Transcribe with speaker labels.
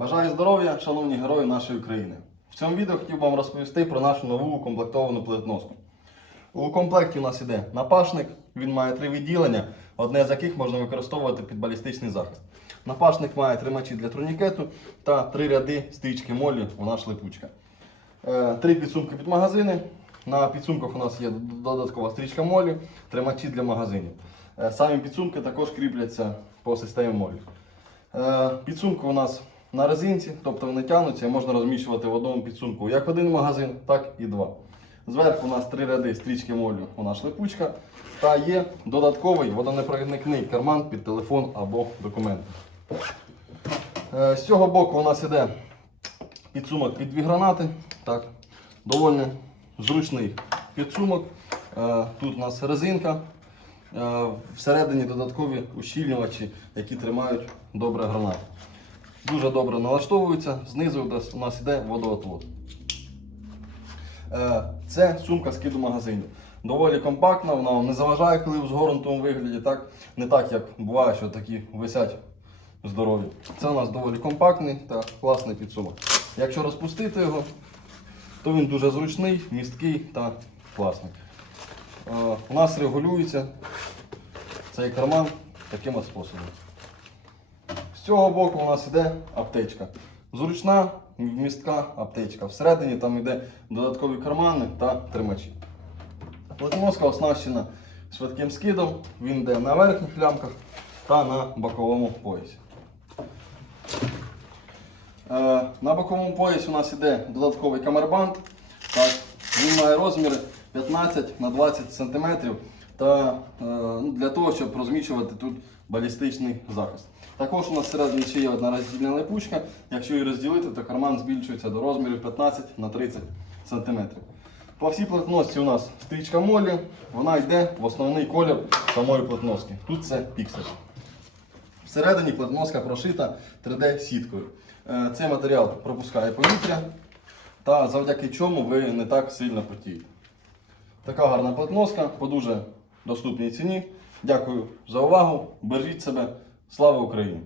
Speaker 1: Бажаю здоров'я, шановні герої нашої України. В цьому відео хотів би вам розповісти про нашу нову укомплектовану плитноску. У комплекті у нас іде напашник, він має три відділення, одне з яких можна використовувати під балістичний захист. Напашник має тримачі для турнікету та три ряди стрічки молі, вона ж липучка. Е, Три підсумки під магазини. На підсумках у нас є додаткова стрічка молі, тримачі для магазинів. Е, Самі підсумки також кріпляться по системі молі. Е, Підсумки у нас на резинці, тобто вони тягнуться і можна розміщувати в одному підсумку як один магазин, так і два. Зверху у нас три ряди стрічки молю, вона ж липучка. Та є додатковий водонепроникний карман під телефон або документи. Е, З цього боку у нас іде підсумок під дві гранати. Так, доволі зручний підсумок. Е, Тут у нас резинка. Е, Всередині додаткові ущільнювачі, які тримають добре гранату. Дуже добре налаштовуються, знизу у нас- йде водоотвод. Е, Це сумка скиду магазинів. Доволі компактна, вона не заважає, коли в згорнутому вигляді, так? не так, як буває, що такі висять здорові. Це у нас доволі компактний та класний підсумок. Якщо розпустити його, то він дуже зручний, місткий та класний. Е, У нас регулюється цей карман таким способом. З цього боку у нас йде аптечка. Зручна, вмістка аптечка. Всередині там йде додаткові кармани та тримачі. Платоноска оснащена швидким скидом, він йде на верхніх лямках та на боковому поясі. Е, На боковому поясі у нас йде додатковий камербанд. Так, він має розміри 15 на 20 см та е, ну, для того, щоб розміщувати тут балістичний захист. Також у нас всередині ще є одна роздільна липучка. Якщо її розділити, то карман збільшується до розмірів 15 на 30 см. По всій платносці у нас стрічка молі, вона йде в основний колір самої платноски. Тут це піксель. Всередині платноска прошита 3D-сіткою. Е, Цей матеріал пропускає повітря, та завдяки чому ви не так сильно потієте. Така гарна платноска по дуже доступній ціні. Дякую за увагу. Бережіть себе. Слава Україні!